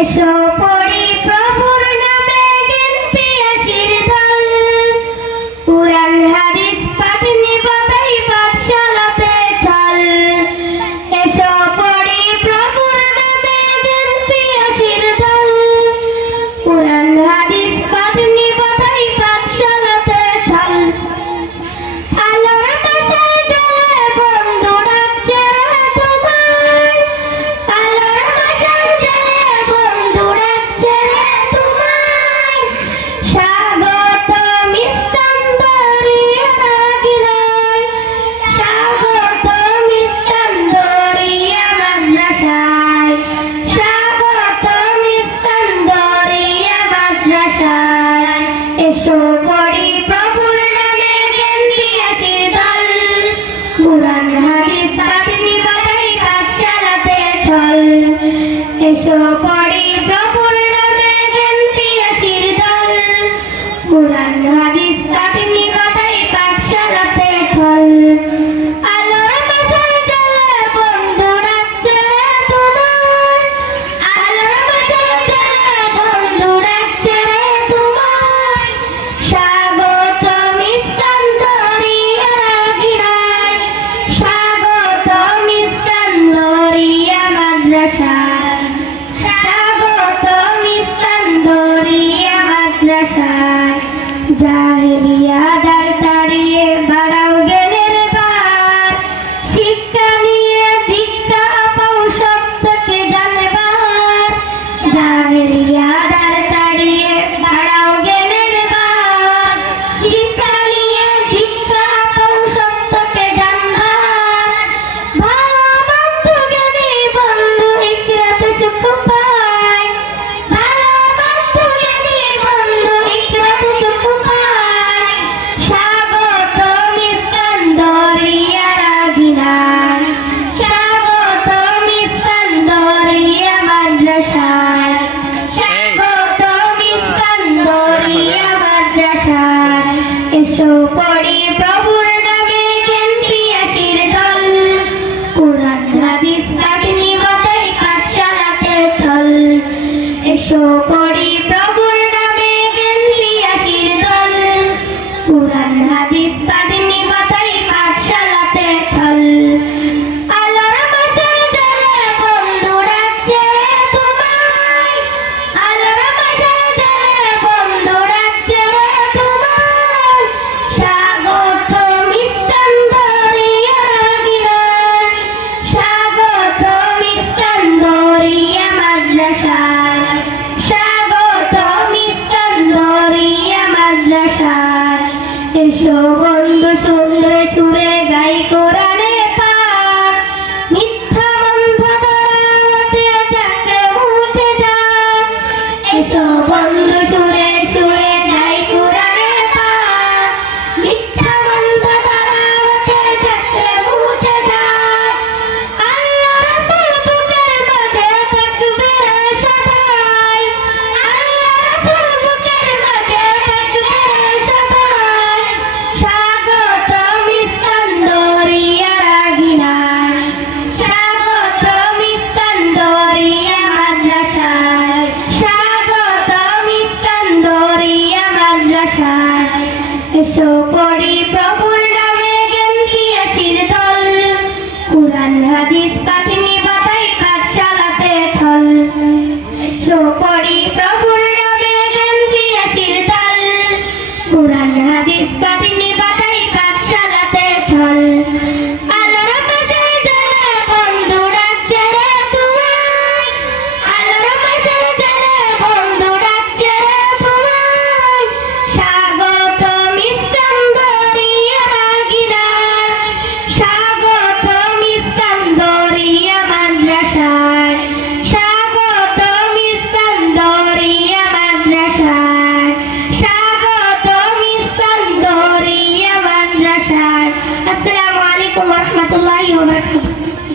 এসো পড়ি প্রভুর নামে জ্ঞান পিয়াসীর দল, কুরআন হাদিস পাঠ নিবতাই পাঠশালাতে চল। এসো পড়ি প্রভুর নামে জ্ঞান পিয়াসীর দল, কুরআন হাদিস পাঠ নিবতাই পাঠশালাতে চল। আলোর মশাল জ্বলে বন্ধু ডাকছে রে তোমায়, আলোর মশাল জ্বলে বন্ধু ডাকছে রে তোমায়। স্বাগতম ইস্কান্দরিয়া গিরায়, স্বাগতম ইস্কান্দরিয়া মাদ্রাসায়, স্বাগতম ইস্কান্দরিয়া মাদ্রাসায়। এসো পড়ি প্রভুর নামে জ্ঞান পিয়াসীর দল, কুরআন হাদিস পাঠ নিবতাই পাঠশালাতে চল। এসো পড়ি প্রভুর নামে জ্ঞান পিয়াসীর দল, কুরআন হাদিস পাঠ নিবতাই পাঠশালাতে চল। আলোর মশাল জ্বলে বন্ধু ডাকছে রে তোমায়, আলোর মশাল জ্বলে বন্ধু ডাকছে রে তোমায়। স্বাগতম ইস্কান্দরিয়া গিরায়, স্বাগতম ইস্কান্দরিয়া মাদ্রাসায়, স্বাগতম ইস্কান্দরিয়া মাদ্রাসায়। জাহেলিয়াদার তাড়িয়ে বাড়াও জ্ঞানের বার, শিক্ষা নিয়ে দীক্ষা পাও সত্যকে জানবার। জাহেলিয়াদার তাড়িয়ে বাড়াও জ্ঞানের বার, শিক্ষা নিয়ে দীক্ষা পাও সত্যকে জানবার। ভালো বন্ধু জ্ঞানী বন্ধু ইকরাতে সুখ পায়, ভালো বন্ধু জ্ঞানী বন্ধু ইকরাতে সুখ পায়। স্বাগতম ইস্কান্দরিয়া গিরায়, স্বাগতম ইস্কান্দরিয়া মাদ্রাসায়, স্বাগতম ইস্কান্দরিয়া মাদ্রাসায়। এসো পড়ি প্রভুর নামে জ্ঞান পিয়াসীর দল, কুরআন হাদিস পাঠ নিবতাই পাঠশালাতে চল। এসো পড়ি প্রভুর নামে জ্ঞান পিয়াসীর দল, কুরআন হাদিস পাঠ নিবতাই পাঠশালাতে চল। আলোর মশাল জ্বলে বন্ধু ডাকছে রে তোমায়, আলোর মশাল জ্বলে বন্ধু ডাকছে রে তোমায়। স্বাগতম ইস্কান্দরিয়া গিরায়, স্বাগতম ইস্কান্দরিয়া মাদ্রাসায়, স্বাগতম ইস্কান্দরিয়া মাদ্রাসায়। এসো বন্ধু সুন্দরে সুরে গাই কোরআনে পাক, মিথ্যা মন্দ ধরাতে চাকরে মুছে যাক। এসো বন্ধু সুরে সুরে গাই কোরআনে পাক, মিথ্যা মন্দ ধরাতে চাকরে মুছে যাক। আল্লাহ রাসূল বুকের মাঝে থাকবে রে সদাই, আল্লাহ রাসূল বুকের মাঝে থাকবে রে সদাই। স্বাগতম ইস্কান্দরিয়া গিরায়, স্বাগতম ইস্কান্দরিয়া মাদ্রাসায়, স্বাগতম ইস্কান্দরিয়া মাদ্রাসায়। এসো পড়ি প্রভুর নামে জ্ঞান পিয়াসীর দল, কুরআন হাদিস পাঠ নিবতাই পাঠশালাতে চল। এসো পড়ি